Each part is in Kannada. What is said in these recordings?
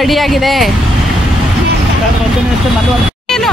ರೆಡಿ ಆಗಿದೆ. ಏನು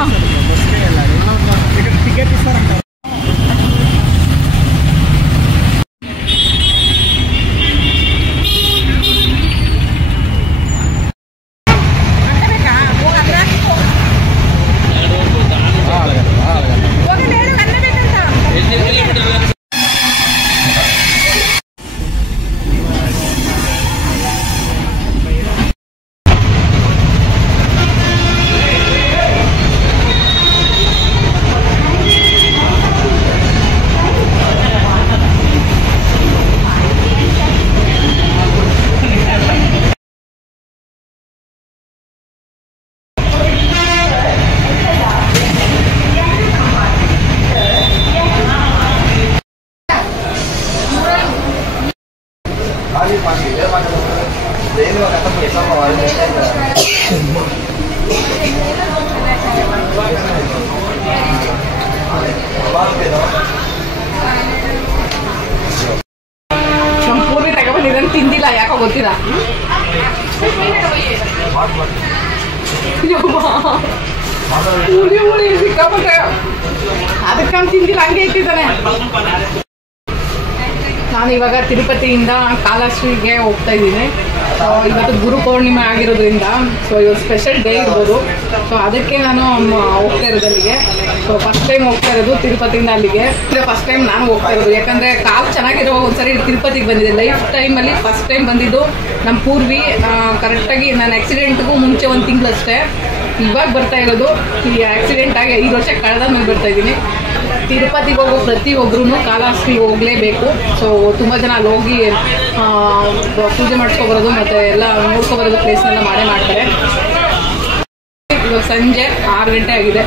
ಪೂರ್ವಿ ತಗೊಬಂದಿದ್ದನ್ನು ತಿಂದಿಲ್ಲ, ಯಾಕೋ ಗೊತ್ತಿಲ್ಲ. ಹುಳಿ ಸಿಕ್ಕಾಪಟ್ಟೆ, ಅದಕ್ಕೆ ನಾನು ತಿಂದಿಲ್ಲ, ಹಂಗೆ ಇಟ್ಟಿದ್ದಾನೆ. ನಾನು ಇವಾಗ ತಿರುಪತಿಯಿಂದ ಕಾಳಹಸ್ತಿಗೆ ಹೋಗ್ತಾ ಇದ್ದೀನಿ. ಇವತ್ತು ಗುರು ಪೌರ್ಣಿಮೆ ಆಗಿರೋದ್ರಿಂದ ಸೊ ಇವತ್ತು ಸ್ಪೆಷಲ್ ಡೇ ಇರ್ಬೋದು. ಸೊ ಅದಕ್ಕೆ ನಾನು ಹೋಗ್ತಾ ಇರೋದು ಅಲ್ಲಿಗೆ. ಸೊ ಫಸ್ಟ್ ಟೈಮ್ ಹೋಗ್ತಾ ಇರೋದು ತಿರುಪತಿಯಿಂದ ಅಲ್ಲಿಗೆ. ಫಸ್ಟ್ ಟೈಮ್ ನಾನು ಹೋಗ್ತಾ ಇರೋದು, ಯಾಕಂದರೆ ಕಾಲು ಚೆನ್ನಾಗಿರೋ ಒಂದ್ಸರಿ ತಿರುಪತಿಗೆ ಬಂದಿದೆ. ಲೈಫ್ ಟೈಮಲ್ಲಿ ಫಸ್ಟ್ ಟೈಮ್ ಬಂದಿದ್ದು ನಮ್ಮ ಪೂರ್ವಿ. ಕರೆಕ್ಟಾಗಿ ನಾನು ಆಕ್ಸಿಡೆಂಟ್ಗೂ ಮುಂಚೆ 1 ತಿಂಗಳಷ್ಟೇ. ಇವಾಗ ಬರ್ತಾ ಇರೋದು ಈ ಆಕ್ಸಿಡೆಂಟ್ ಆಗಿ 5 ವರ್ಷ ಕಳೆದ ಮೇಲೆ ಬರ್ತಾ ಇದ್ದೀನಿ. ತಿರುಪತಿಗೆ ಹೋಗೋ ಪ್ರತಿಯೊಬ್ಬರೂ ಕಾಳಹಸ್ತಿಗೆ ಹೋಗಲೇಬೇಕು. ಸೊ ತುಂಬ ಜನ ಅಲ್ಲಿ ಹೋಗಿ ಪೂಜೆ ಮಾಡಿಸ್ಕೊಬರೋದು ಮತ್ತು ಎಲ್ಲ ನೋಡ್ಕೊಬರೋದು ಪ್ಲೇಸ್ನೆಲ್ಲ ಮಾಡ್ತಾರೆ. ಇವಾಗ ಸಂಜೆ 6 ಗಂಟೆ ಆಗಿದೆ.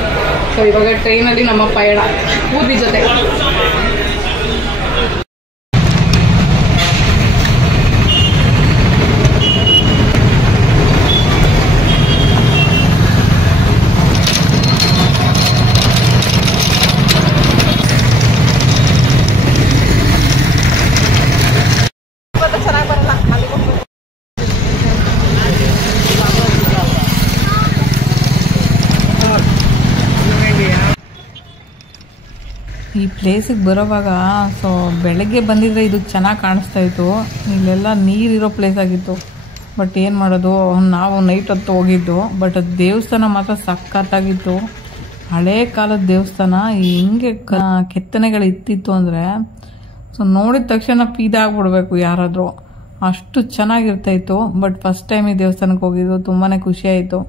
ಸೊ ಇವಾಗ ಟ್ರೈನಲ್ಲಿ ನಮ್ಮ ಪಯಣ ಪೂರ್ವಿ ಜೊತೆ. ಈ ಪ್ಲೇಸಿಗೆ ಬರೋವಾಗ ಸೊ ಬೆಳಗ್ಗೆ ಬಂದಿದ್ರೆ ಇದು ಚೆನ್ನಾಗಿ ಕಾಣಿಸ್ತಾ ಇತ್ತು. ಇಲ್ಲೆಲ್ಲ ನೀರಿರೋ ಪ್ಲೇಸ್ ಆಗಿತ್ತು. ಬಟ್ ಏನು ಮಾಡೋದು, ನಾವು ನೈಟ್ ಹೊತ್ತು ಹೋಗಿದ್ದು. ಬಟ್ ದೇವಸ್ಥಾನ ಮಾತ್ರ ಸಖತ್ತಾಗಿತ್ತು. ಹಳೇ ಕಾಲದ ದೇವಸ್ಥಾನ. ಹಿಂಗೆ ಕೆತ್ತನೆಗಳು ಇತ್ತಿತ್ತು ಅಂದರೆ ಸೊ ನೋಡಿದ ತಕ್ಷಣ ಫಿದಾಗ್ಬಿಡ್ಬೇಕು ಯಾರಾದರೂ, ಅಷ್ಟು ಚೆನ್ನಾಗಿರ್ತಾಯಿತ್ತು. ಬಟ್ ಫಸ್ಟ್ ಟೈಮ್ ಈ ದೇವಸ್ಥಾನಕ್ಕೆ ಹೋಗಿದ್ದು, ತುಂಬಾ ಖುಷಿ ಆಯಿತು.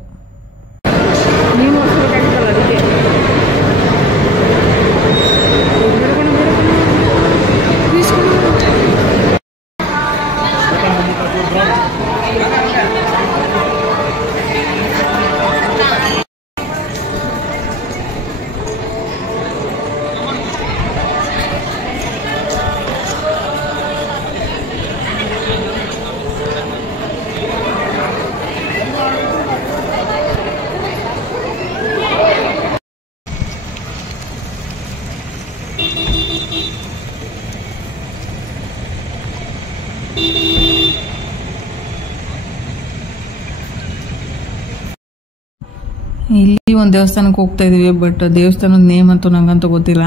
ಇಲ್ಲಿ ಒಂದು ದೇವಸ್ಥಾನಕ್ಕೆ ಹೋಗ್ತಾ ಇದೀವಿ. ಬಟ್ ದೇವಸ್ಥಾನದ ನೇಮ್ ಅಂತೂ ನಂಗಂತೂ ಗೊತ್ತಿಲ್ಲ.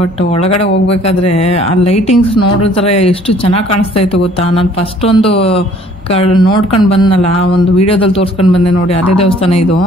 ಬಟ್ ಒಳಗಡೆ ಹೋಗ್ಬೇಕಾದ್ರೆ ಆ ಲೈಟಿಂಗ್ಸ್ ನೋಡಿದ್ರೆ ಎಷ್ಟು ಚೆನ್ನಾಗಿ ಕಾಣಿಸ್ತಾ ಇತ್ತು ಗೊತ್ತಾ. ನಾನು ಫಸ್ಟ್ ಒಂದು ನೋಡ್ಕೊಂಡು ಬಂದನಲ್ಲ, ಒಂದು ವಿಡಿಯೋದಲ್ಲಿ ತೋರಿಸ್ಕೊಂಡು ಬಂದೆ ನೋಡಿ, ಅದೇ ದೇವಸ್ಥಾನ ಇದು.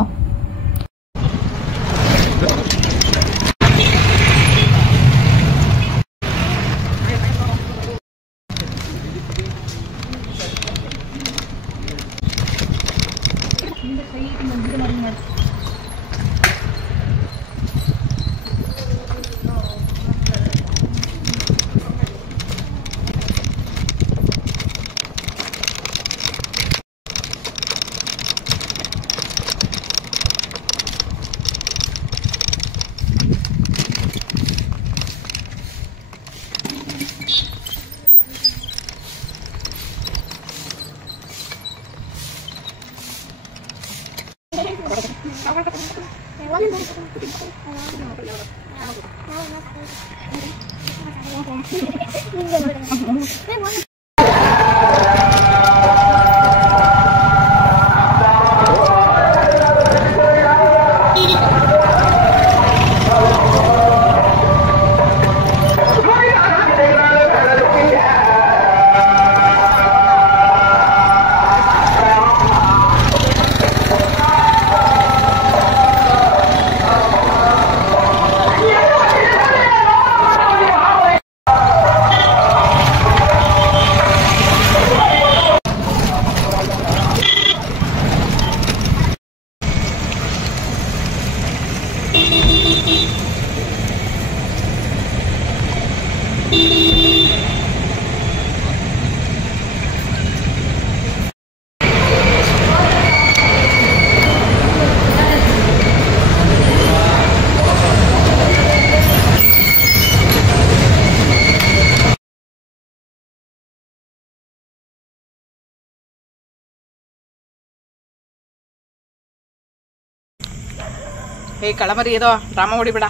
ಏ ಕಳಮರಿ ಏನೋ ಡ್ರಾಮಾ ಹೊಡಿಬೇಡ.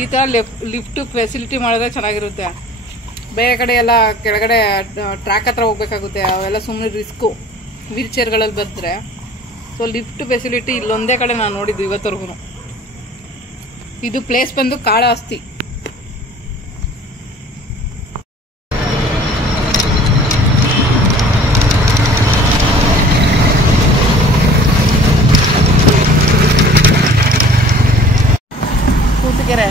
ಈ ಥರ ಲಿಫ್ಟ್ ಫೆಸಿಲಿಟಿ ಮಾಡಿದ್ರೆ ಚೆನ್ನಾಗಿರುತ್ತೆ. ಬೇರೆ ಕಡೆ ಎಲ್ಲ ಕೆಳಗಡೆ ಟ್ರ್ಯಾಕ್ ಹತ್ರ ಹೋಗ್ಬೇಕಾಗುತ್ತೆ, ಅವೆಲ್ಲ ಸುಮ್ಮನೆ ರಿಸ್ಕು ವೀಲ್ ಚೇರ್ಗಳಲ್ಲಿ ಬಂದರೆ. ಸೊ ಲಿಫ್ಟ್ ಫೆಸಿಲಿಟಿ ಇಲ್ಲೊಂದೇ ಕಡೆ ನಾನು ನೋಡಿದ್ದು ಇವತ್ತವರೆಗೂ. ಇದು ಪ್ಲೇಸ್ ಬಂದು ಕಾಳಹಸ್ತಿ. ಕೂತಿಗೆರೆ